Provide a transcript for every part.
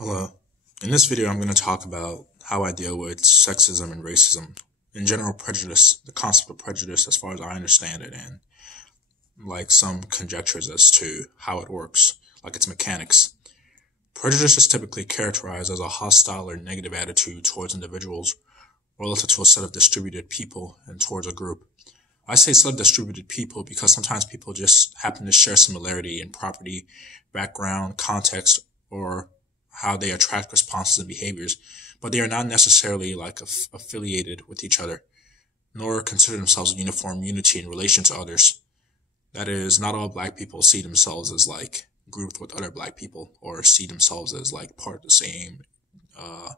Hello. In this video, I'm going to talk about how I deal with sexism and racism. In general, prejudice, the concept of prejudice as far as I understand it, and some conjectures as to how it works, like its mechanics. Prejudice is typically characterized as a hostile or negative attitude towards individuals relative to a set of distributed people and towards a group. I say set of distributed people because sometimes people just happen to share similarity in property, background, context, or how they attract responses and behaviors, but they are not necessarily affiliated with each other, nor consider themselves a uniform unity in relation to others. That is, not all black people see themselves as grouped with other black people or see themselves as part of the same. Uh,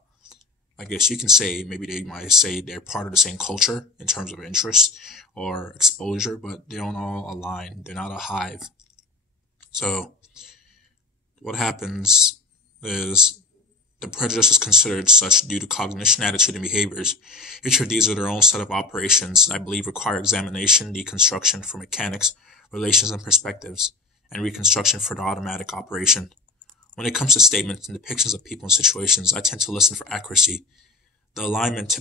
I guess you can say maybe they might say they're part of the same culture in terms of interest or exposure, but they don't all align. They're not a hive. So what happens is the prejudice is considered such due to cognition, attitude, and behaviors. Each of these are their own set of operations and I believe require examination, deconstruction for mechanics, relations and perspectives, and reconstruction for the automatic operation. When it comes to statements and depictions of people and situations, I tend to listen for accuracy, the alignment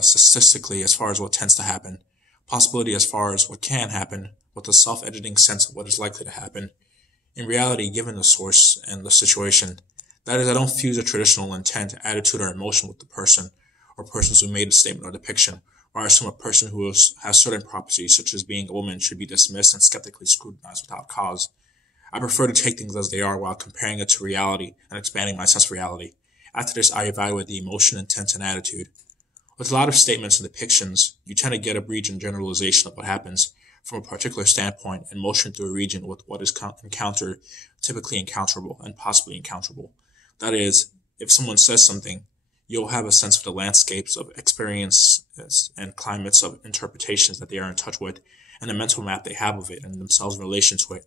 statistically as far as what tends to happen, possibility as far as what can happen, with a self-editing sense of what is likely to happen. In reality, given the source and the situation, that is, I don't fuse a traditional intent, attitude, or emotion with the person or persons who made the statement or depiction, or I assume a person who has certain properties, such as being a woman, should be dismissed and skeptically scrutinized without cause. I prefer to take things as they are while comparing it to reality and expanding my sense of reality. After this, I evaluate the emotion, intent, and attitude. With a lot of statements and depictions, you tend to get a brief and generalization of what happens from a particular standpoint and motion through a region with what is encountered, typically encounterable and possibly encounterable. That is, if someone says something, you'll have a sense of the landscapes of experiences and climates of interpretations that they are in touch with and the mental map they have of it and themselves in relation to it.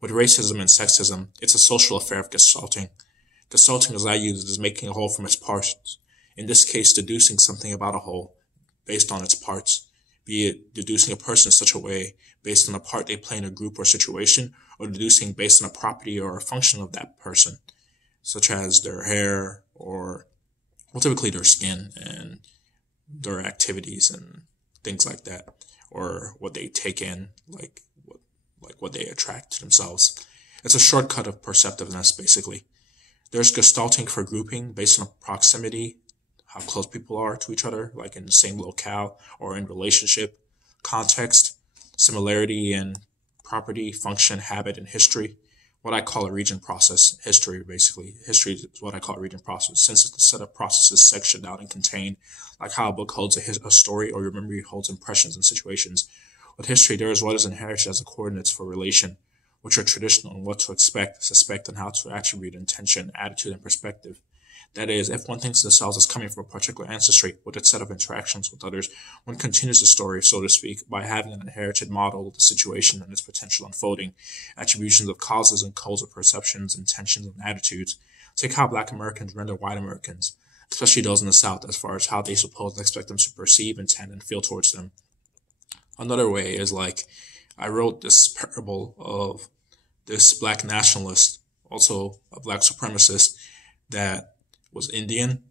With racism and sexism, it's a social affair of gestalting. Gestalting, as I use it, is making a whole from its parts. In this case, deducing something about a whole based on its parts, be it deducing a person in such a way based on a part they play in a group or situation, or deducing based on a property or a function of that person, such as their hair or, well, typically their skin and their activities and things like that, or what they take in, what they attract to themselves. It's a shortcut of perceptiveness, basically. There's gestalting for grouping based on proximity, how close people are to each other, like in the same locale or in relationship, context, similarity in property, function, habit, and history. What I call a region process, history basically. History is what I call a region process, since it's a set of processes sectioned out and contained, like how a book holds a story or your memory holds impressions and situations. With history, there is what is inherited as the coordinates for relation, which are traditional and what to expect, suspect, and how to attribute intention, attitude, and perspective. That is, if one thinks of themselves as coming from a particular ancestry with its set of interactions with others, one continues the story, so to speak, by having an inherited model of the situation and its potential unfolding, attributions of causes and codes of perceptions, intentions, and attitudes. Take how black Americans render white Americans, especially those in the South, as far as how they suppose and expect them to perceive, intend, and feel towards them. Another way is I wrote this parable of this black nationalist, also a black supremacist, that was Indian,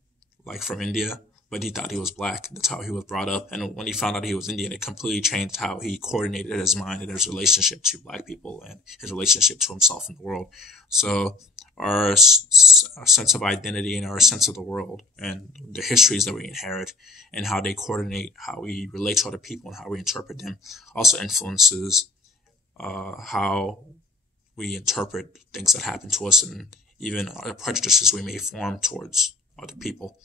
from India, but he thought he was black. That's how he was brought up. And when he found out he was Indian, it completely changed how he coordinated his mind and his relationship to black people and his relationship to himself and the world. So our sense of identity and our sense of the world and the histories that we inherit and how they coordinate how we relate to other people and how we interpret them also influences how we interpret things that happen to us and even the prejudices we may form towards other people.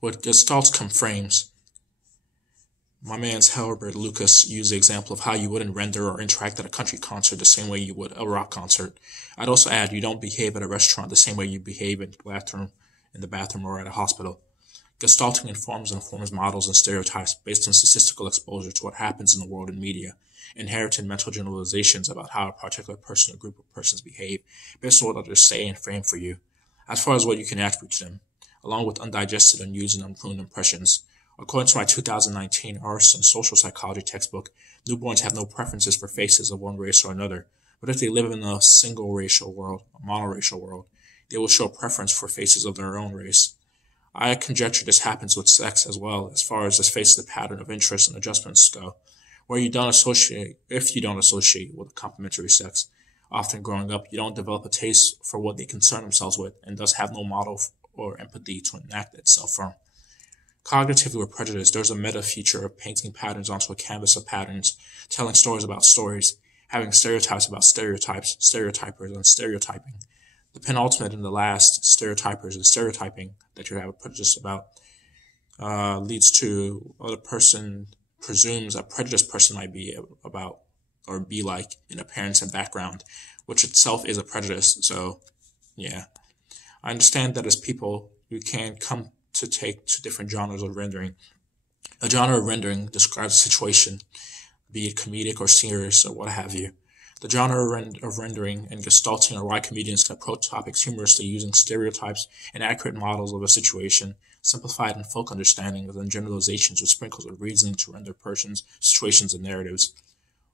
With gestalts come frames. My man's Herbert Lucas used the example of how you wouldn't render or interact at a country concert the same way you would a rock concert. I'd also add you don't behave at a restaurant the same way you behave in the bathroom or at a hospital. Gestalting informs models and stereotypes based on statistical exposure to what happens in the world and media, inherited mental generalizations about how a particular person or group of persons behave based on what others say and frame for you, as far as what you can attribute to them, along with undigested, unused, and unpruned impressions. According to my 2019 Arts and Social Psychology textbook, newborns have no preferences for faces of one race or another, but if they live in a single racial world, a monoracial world, they will show preference for faces of their own race. I conjecture this happens with sex as well, as far as this faces the pattern of interest and adjustments go, where if you don't associate with a complementary sex, often growing up, you don't develop a taste for what they concern themselves with, and thus have no model or empathy to enact itself from. Cognitively with prejudice, there's a meta feature of painting patterns onto a canvas of patterns, telling stories about stories, having stereotypes about stereotypes, stereotypers, and stereotyping. The penultimate and the last, stereotypers and stereotyping, that you have a prejudice about, leads to what a person presumes a prejudiced person might be about or be like in appearance and background, which itself is a prejudice. So, yeah. I understand that as people, we can come to take two different genres of rendering. A genre of rendering describes a situation, be it comedic or serious or what have you. The genre of rendering and gestalting are why comedians can approach topics humorously using stereotypes and accurate models of a situation, simplified in folk understandings and generalizations with sprinkles of reasoning to render persons, situations, and narratives.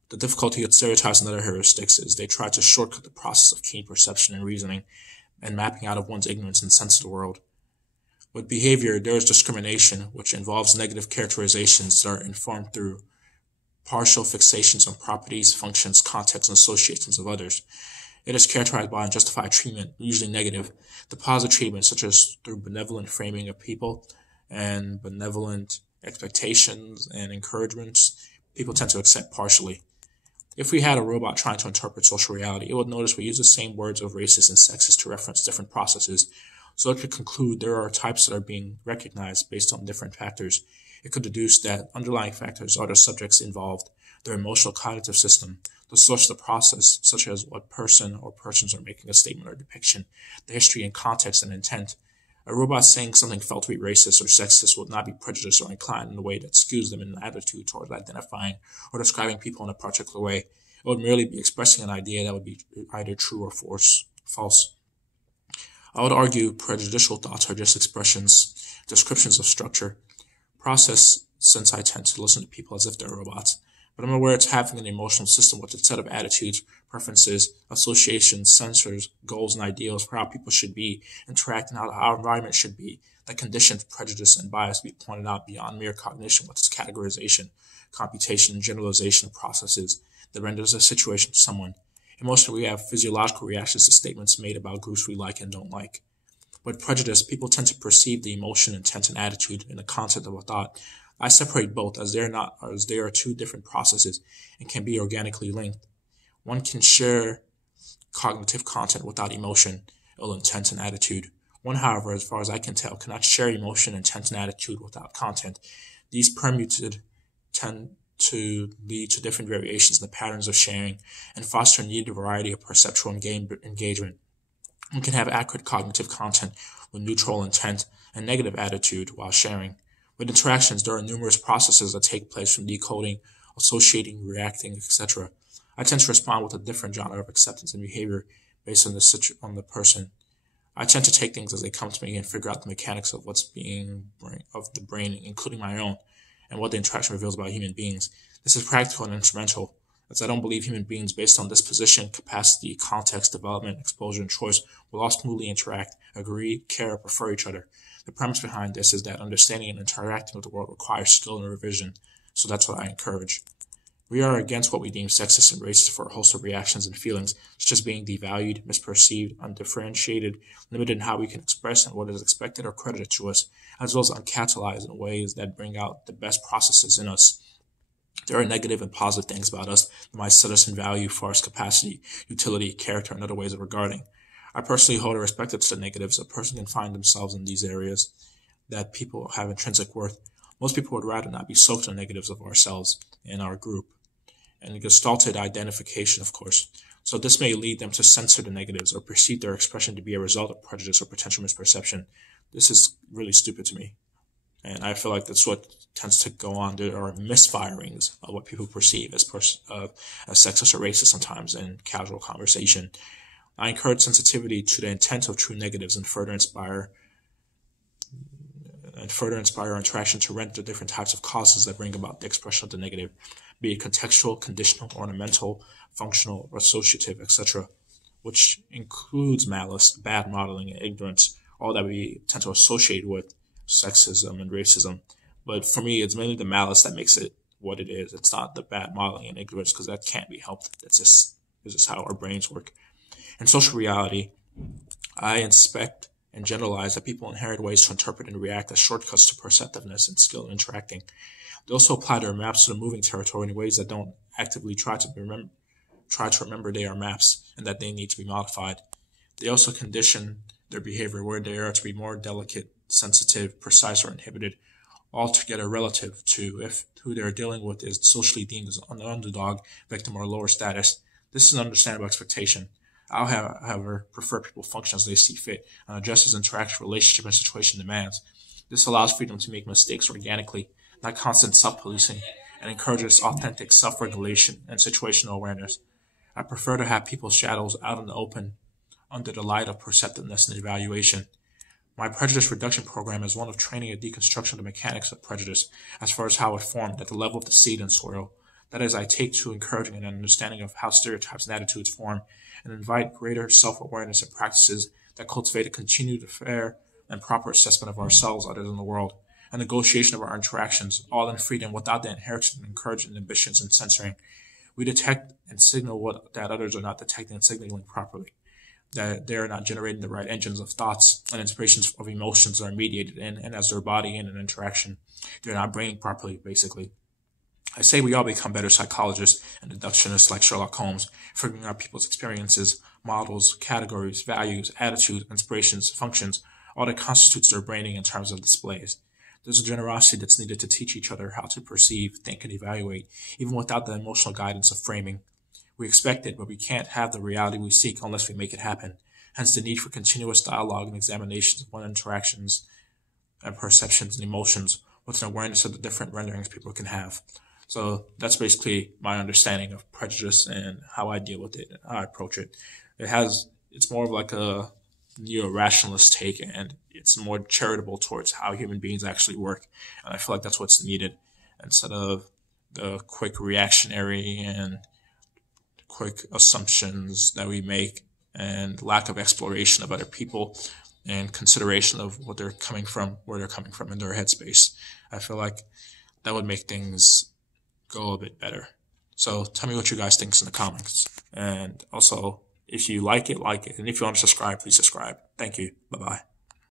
The difficulty with stereotypes and other heuristics is they try to shortcut the process of keen perception and reasoning and mapping out of one's ignorance and sense of the world. With behavior, there is discrimination, which involves negative characterizations that are informed through partial fixations on properties, functions, contexts, and associations of others. It is characterized by unjustified treatment, usually negative. The positive treatment, such as through benevolent framing of people and benevolent expectations and encouragements, people tend to accept partially. If we had a robot trying to interpret social reality, it would notice we use the same words of races and sexes to reference different processes, so it could conclude there are types that are being recognized based on different factors. It could deduce that underlying factors are the subjects involved, their emotional cognitive system, the source of the process, such as what person or persons are making a statement or depiction, the history and context and intent. A robot saying something felt to be racist or sexist would not be prejudiced or inclined in a way that skews them in an attitude towards identifying or describing people in a particular way. It would merely be expressing an idea that would be either true or false. I would argue prejudicial thoughts are just expressions, descriptions of structure, process, since I tend to listen to people as if they're robots. But I'm aware it's having an emotional system with its set of attitudes, preferences, associations, sensors, goals, and ideals for how people should be, interact, and how our environment should be, that conditions prejudice and bias be pointed out beyond mere cognition with its categorization, computation, and generalization of processes that renders a situation to someone. Emotionally, we have physiological reactions to statements made about groups we like and don't like. With prejudice, people tend to perceive the emotion, intent, and attitude in the content of a thought. I separate both as they are two different processes and can be organically linked. One can share cognitive content without emotion, ill intent, and attitude. One, however, as far as I can tell, cannot share emotion, intent, and attitude without content. These permuted tend to lead to different variations in the patterns of sharing and foster a needed variety of perceptual engagement. One can have accurate cognitive content with neutral intent and negative attitude while sharing. With interactions, there are numerous processes that take place from decoding, associating, reacting, etc. I tend to respond with a different genre of acceptance and behavior based on the person. I tend to take things as they come to me and figure out the mechanics of of the brain, including my own, and what the interaction reveals about human beings. This is practical and instrumental, as I don't believe human beings, based on disposition, capacity, context, development, exposure, and choice, will all smoothly interact, agree, care, or prefer each other. The premise behind this is that understanding and interacting with the world requires skill and revision, so that's what I encourage. We are against what we deem sexist and racist for a host of reactions and feelings, such as being devalued, misperceived, undifferentiated, limited in how we can express and what is expected or credited to us, as well as uncatalyzed in ways that bring out the best processes in us. There are negative and positive things about us that might set us in value for our capacity, utility, character, and other ways of regarding. I personally hold a respect to the negatives. A person can find themselves in these areas that people have intrinsic worth. Most people would rather not be soaked in the negatives of ourselves and our group. And gestalted identification, of course. So this may lead them to censor the negatives or perceive their expression to be a result of prejudice or potential misperception. This is really stupid to me. And I feel like that's what tends to go on. There are misfirings of what people perceive as sexist or racist sometimes in casual conversation. I encourage sensitivity to the intent of true negatives and further inspire our interaction to rent the different types of causes that bring about the expression of the negative, be it contextual, conditional, ornamental, functional, or associative, etc. which includes malice, bad modeling, and ignorance, all that we tend to associate with sexism and racism. But for me, it's mainly the malice that makes it what it is. It's not the bad modeling and ignorance, because that can't be helped. It's just how our brains work. In social reality, I inspect and generalize that people inherit ways to interpret and react as shortcuts to perceptiveness and skill in interacting. They also apply their maps to the moving territory in ways that don't actively try to remember they are maps and that they need to be modified. They also condition their behavior where they are to be more delicate, sensitive, precise, or inhibited, altogether relative to if who they're dealing with is socially deemed as an underdog, victim, or lower status. This is an understandable expectation. I'll, however, prefer people function as they see fit and adjust as interaction, relationship, and situation demands. This allows freedom to make mistakes organically, not constant self-policing, and encourages authentic self-regulation and situational awareness. I prefer to have people's shadows out in the open under the light of perceptiveness and evaluation. My prejudice reduction program is one of training a deconstruction of the mechanics of prejudice as far as how it formed at the level of the seed and soil. That is, I take to encouraging an understanding of how stereotypes and attitudes form and invite greater self-awareness and practices that cultivate a continued fair and proper assessment of ourselves, others, in the world, and negotiation of our interactions, all in freedom without the inherent and encouraged inhibitions and censoring. We detect and signal what that others are not detecting and signaling properly, that they are not generating the right engines of thoughts and inspirations of emotions that are mediated in and as their body in an interaction. They're not bringing properly, basically. I say we all become better psychologists and deductionists like Sherlock Holmes, figuring out people's experiences, models, categories, values, attitudes, inspirations, functions, all that constitutes their branding in terms of displays. There's a generosity that's needed to teach each other how to perceive, think, and evaluate, even without the emotional guidance of framing. We expect it, but we can't have the reality we seek unless we make it happen. Hence the need for continuous dialogue and examinations of one's interactions and perceptions and emotions with an awareness of the different renderings people can have. So that's basically my understanding of prejudice and how I deal with it and how I approach it. It's more of like a neo-rationalist take, and it's more charitable towards how human beings actually work. And I feel like that's what's needed instead of the quick reactionary and quick assumptions that we make and lack of exploration of other people and consideration of what they're coming from, where they're coming from in their headspace. I feel like that would make things go a bit better. So tell me what you guys think in the comments. And also, if you like it, like it. And if you want to subscribe, please subscribe. Thank you. Bye-bye.